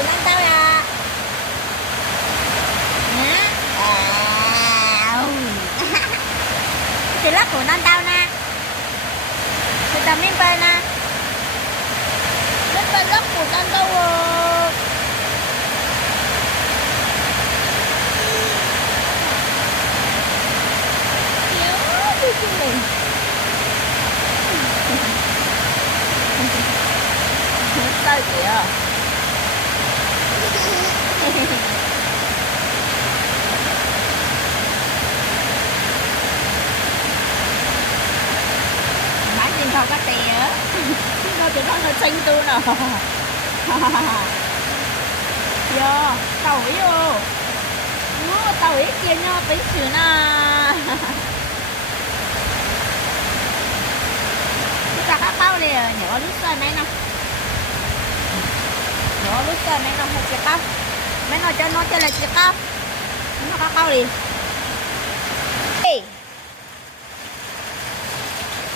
của non tao à. Chị lắc của non tao nè. Chị tao miếng bên nè. Miếng bên lắc của non tao rồi. Sao kìa. Máy xin không có tiền á. Nó tụi nó xinh tôi nè. Vô, tàu ý vô. Tàu ý kia nó tính xưa nè. Các bao này nhỏ lúc rồi mấy năm nhỏ lúc rồi mấy năm hay chiếc bao mấy nó cho là chiếc bao nó các bao đi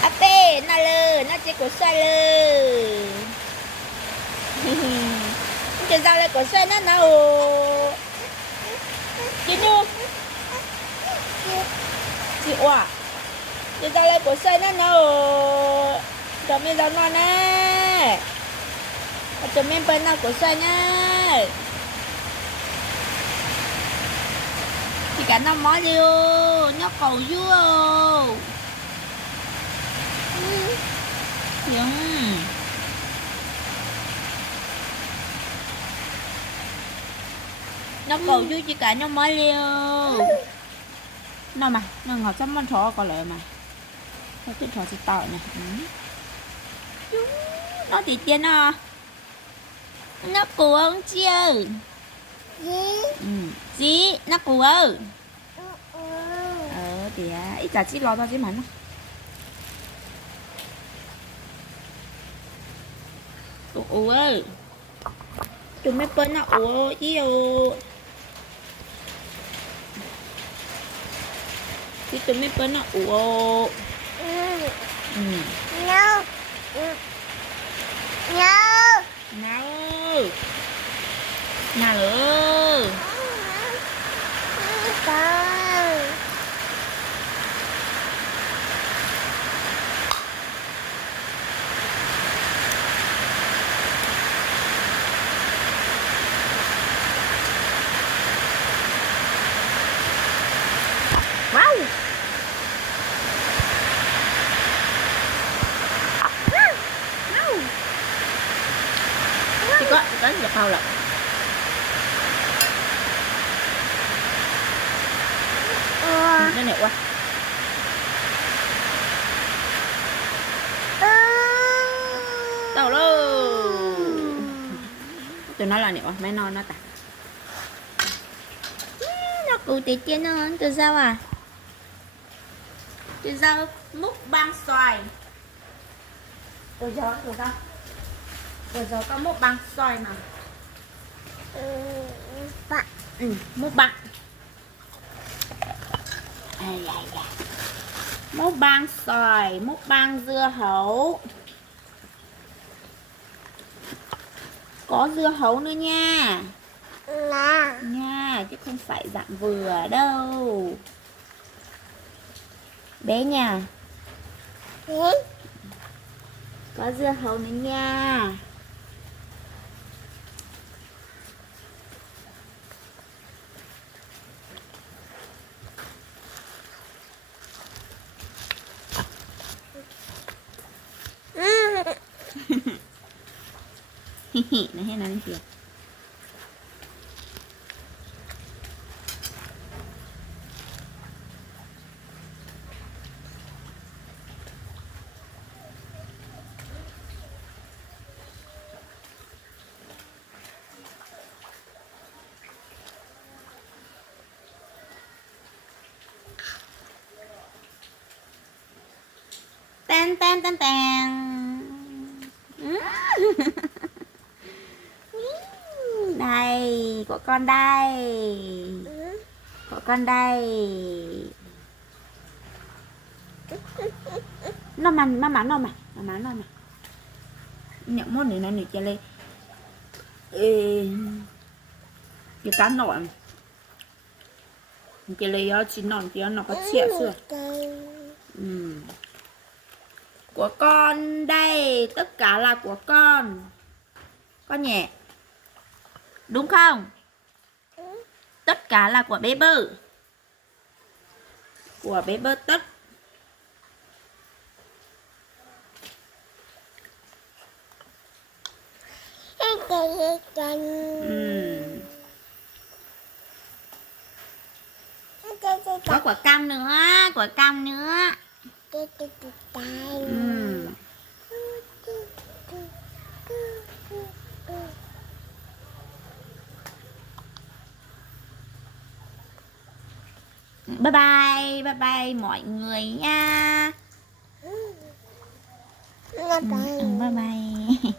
ape nó lơ nó chỉ của xoay lơ cái dao lại của xoay nó nào chị nu chị quả cái dao lại của xoay nó nào cho mình rau non nè cho mình bên nào của xoay nhá thì cả nó mó đi ô nó cầu vua nó cầu vua chỉ cả nó mó liêu nó mà nó ngọt chấm món thỏ có lợi mà nó cái thỏ sẽ tỏi nè nó thì tiên nó cuồng chưa gì nó cuồng thì ít cả chỉ lo cho chứ mà nó ủa tụi mấy bên nó ủa chứ thì tụi mấy bên nó ủa no no no nào nữa wow chỉ có nhập bao là nó nè qua đâu đâu tụi nó là nè qua mấy non nó tạt nó cụ tí kia nó từ sao à từ sao múc băng xoài từ giờ có múc băng xoài mà múc băng múc băng xoài múc băng dưa hấu có dưa hấu nữa nha nha chứ không phải dạng vừa đâu bé nha có dưa hấu nữa nha nó hay nói kìa tan tan tan tan đây của con đây của con đây nó mà nó mà nhận món này nó này cho lên cái cá nổi cái lấy chỉ nón kia nó có chĩa sữa. Của con đây, tất cả là của con nhỉ, đúng không? Tất cả là của bé Bơ, của bé Bơ tất. Có quả cam nữa, quả cam nữa. Bye bye, bye bye mọi người nha. Bye bye.